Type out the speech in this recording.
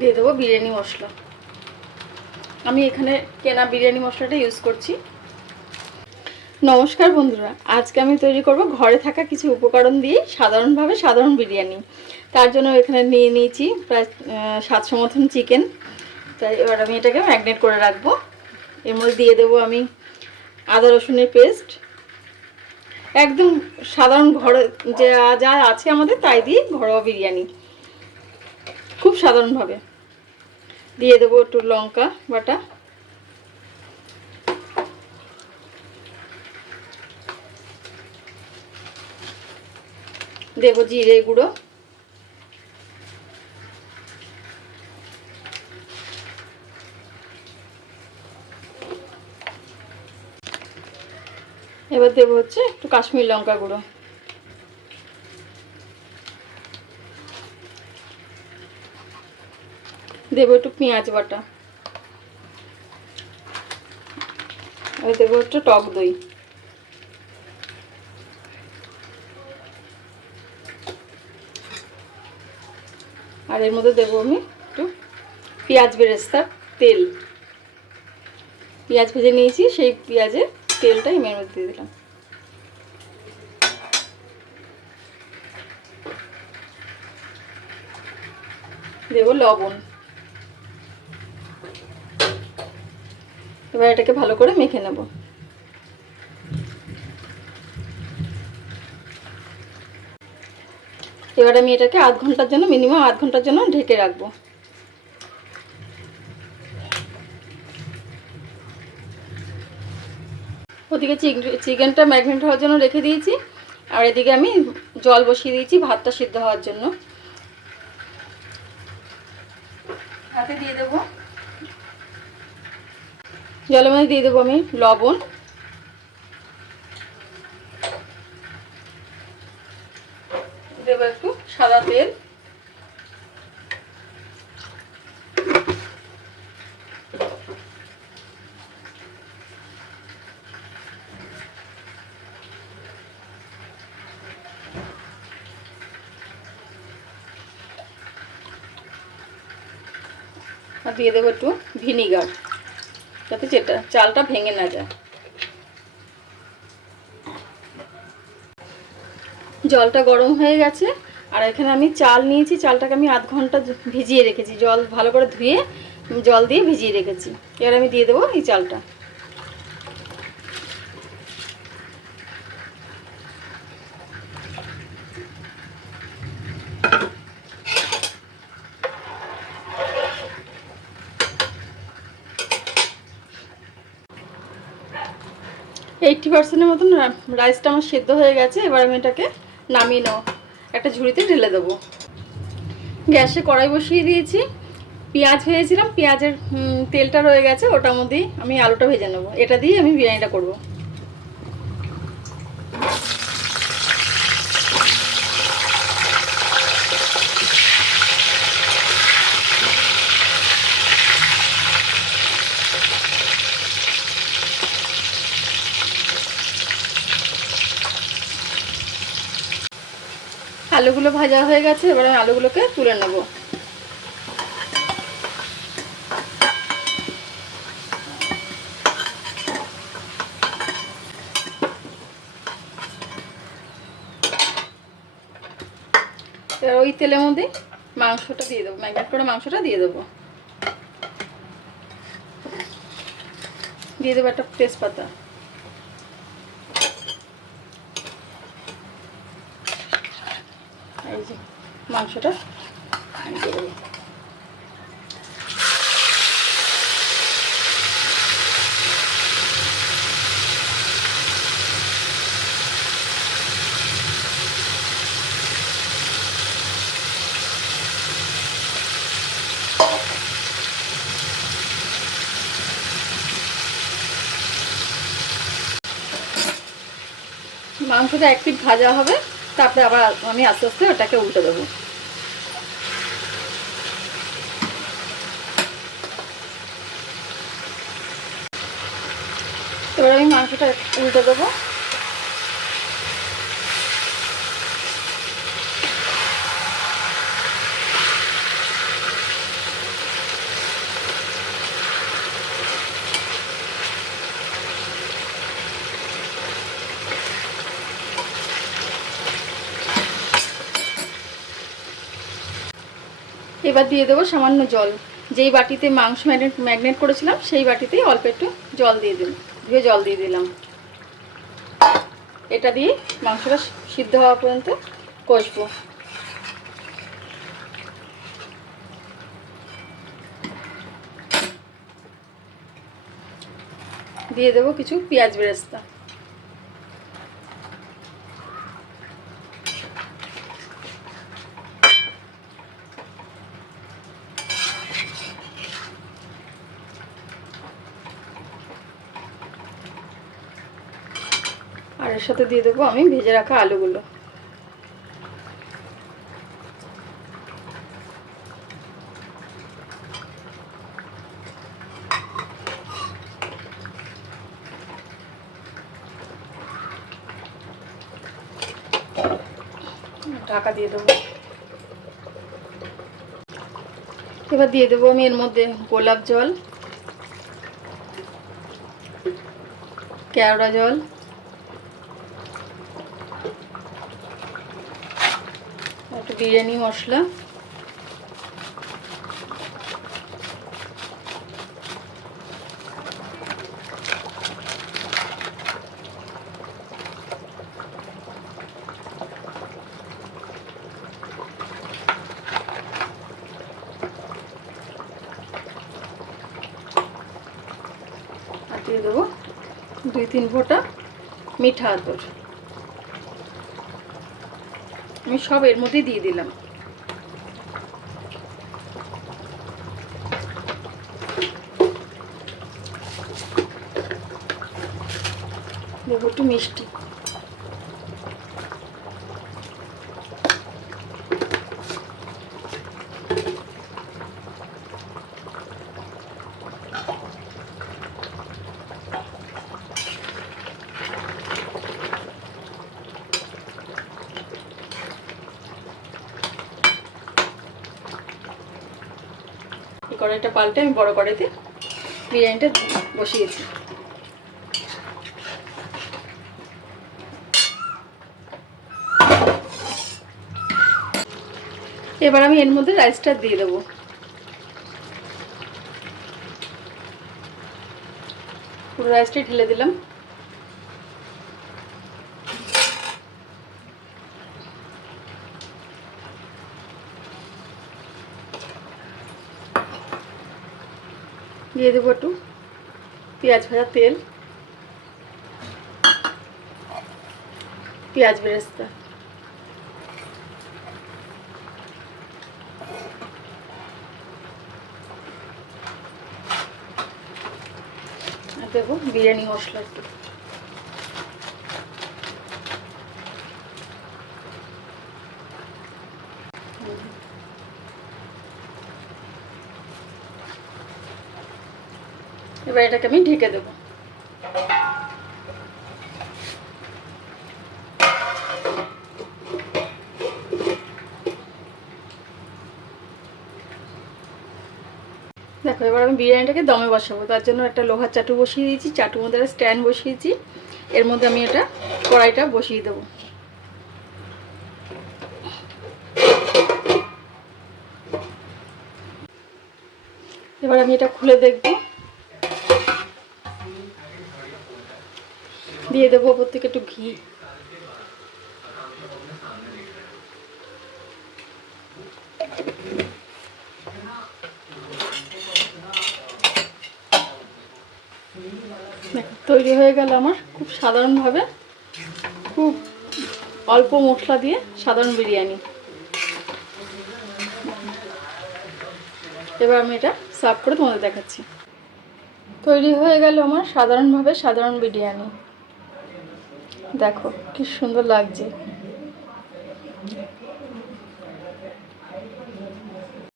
দিয়ে দেবো বিরিয়ানি মশলা। আমি এখানে কেনা বিরিয়ানি মশলাটা ইউজ করছি। নমস্কার বন্ধুরা, আজকে আমি তৈরি করব ঘরে থাকা কিছু উপকরণ দিয়ে সাধারণ বিরিয়ানি। তার জন্য এখানে নিয়ে নিয়েছি প্রায় 700 মতন চিকেন। তাই এবার আমি এটাকে ম্যারিনেট করে রাখবো। এর মধ্যে দিয়ে দেবো আমি আদা রসুনের পেস্ট, একদম সাধারণ ঘরে যা যা আছে আমাদের তাই দিয়ে ঘরোয়া বিরিয়ানি, খুব সাধারণভাবে। দিয়ে দেবো একটু লঙ্কা বাটা, দেবো জিরে গুঁড়ো, এবার দেবো হচ্ছে একটু কাশ্মীর লঙ্কা গুঁড়ো, দেবো একটু পেঁয়াজ বাটা, আর দেবো একটু টক দই, আর এর মধ্যে দেবো আমি একটু পেঁয়াজ বেরেস্তার তেল। পেঁয়াজ ভেজে নিয়েছি, সেই পেঁয়াজের তেলটাই আমি এর মধ্যে দিয়ে দিলাম। দেবো লবণ। এবার এটাকে ভালো করে মেখে নেব। এবার আমি এটাকে মিনিমাম আধ ঘন্টার জন্য ঢেকে রাখবো। ওদিকে চিকেনটা ম্যারিনেট হওয়ার জন্য রেখে দিয়েছি, আর এদিকে আমি জল বসিয়ে দিয়েছি ভাতটা সিদ্ধ হওয়ার জন্য। হাতে দিয়ে দেবো, জলের মধ্যে দিয়ে দেবো আমি লবণ, দেবো একটু সাদা তেল, আর দিয়ে দেবো একটু ভিনিগার, যাতে চালটা ভেঙে না যায়। জলটা গরম হয়ে গেছে, আর এখানে আমি চাল নিয়েছি, চালটাকে আমি আধ ঘন্টা ভিজিয়ে রেখেছি, জল ভালো করে ধুয়ে জল দিয়ে ভিজিয়ে রেখেছি। এবার আমি দিয়ে দেবো এই চালটা। এইট্টি পার্সেন্টের মতন রাইসটা আমার সেদ্ধ হয়ে গেছে। এবার আমি এটাকে নামিয়ে নেব, একটা ঝুড়িতে ঢেলে দেবো। গ্যাসে কড়াই বসিয়ে দিয়েছি, পেঁয়াজ ভেজেছিলাম, পেঁয়াজের তেলটা রয়ে গেছে, ওটার মধ্যেই আমি আলুটা ভেজে নেবো। এটা দিয়ে আমি বিরিয়ানিটা করব। আলুগুলো ভাজা হয়ে গেছে, এবার আমি আলুগুলোকে তুলে নেব। এবার ওই তেলের মধ্যে মাংসটা দিয়ে দেবো, ম্যারিনেট করে মাংসটা দিয়ে দেবো। দিয়ে দেবো একটা তেজপাতা, এই যে মাংসটা দিয়ে দেবো। মাংসটা এক পিঠ ভাজা হবে, তারপরে আবার আমি আস্তে আস্তে ওটাকে উল্টে দেবো। এবার আমি মাংসটা উল্টে দেবো। এবার দিয়ে দেবো সামান্য জল। যেই বাটিতে মাংস ম্যাগনেট করেছিলাম সেই বাটিতেই অল্প একটু জল দিয়ে দিলাম, জল দিয়ে দিলাম। এটা দিয়ে মাংসটা সিদ্ধ হওয়া পর্যন্ত কষবো। দিয়ে দেবো কিছু পেঁয়াজ বেরেস্তা। আর এর সাথে দিয়ে দেবো আমি ভেজে রাখা আলুগুলো। ঢাকা দিয়ে দেবো। এবার দিয়ে দেবো আমি এর মধ্যে গোলাপ জল, কেওড়া জল, একটু বিরিয়ানি মশলা, আর দিয়ে দেবো 2-3 ফোঁটা মিঠা আতর। আমি সব এর মধ্যে দিয়ে দিলাম। দেবো একটু মিষ্টি। কড়াইটা পাল্টে আমি বড় কড়াইতে বিরিয়ানিটা বসিয়েছি। এবার আমি এর মধ্যে রাইসটা দিয়ে দেবো। পুরো রাইসটা ঢেলে দিলাম। দিয়ে দেবো একটু পেঁয়াজ ভাজা তেল, পেঁয়াজ বেরেস্তা, আর দেবো বিরিয়ানি মশলা একটু। এবার এটাকে আমি ঢেকে দেবো। দেখো এবার আমি বিরিয়ানিটাকে দমে বসাবো। তার জন্য একটা লোহার চাটু বসিয়ে দিয়েছি, চাটুর মধ্যে একটা স্ট্যান্ড বসিয়েছি। এর মধ্যে আমি এটা কড়াইটা বসিয়ে দেবো। এবার আমি এটা খুলে দেখব। দিয়ে দেবো ওপর থেকে একটু ঘি। তৈরি হয়ে গেল আমার খুব সাধারণভাবে, খুব অল্প মশলা দিয়ে সাধারণ বিরিয়ানি। এবার আমি এটা সার্ভ করে তোমাদের দেখাচ্ছি। তৈরি হয়ে গেল আমার সাধারণভাবে সাধারণ বিরিয়ানি। দেখো কি সুন্দর লাগছে।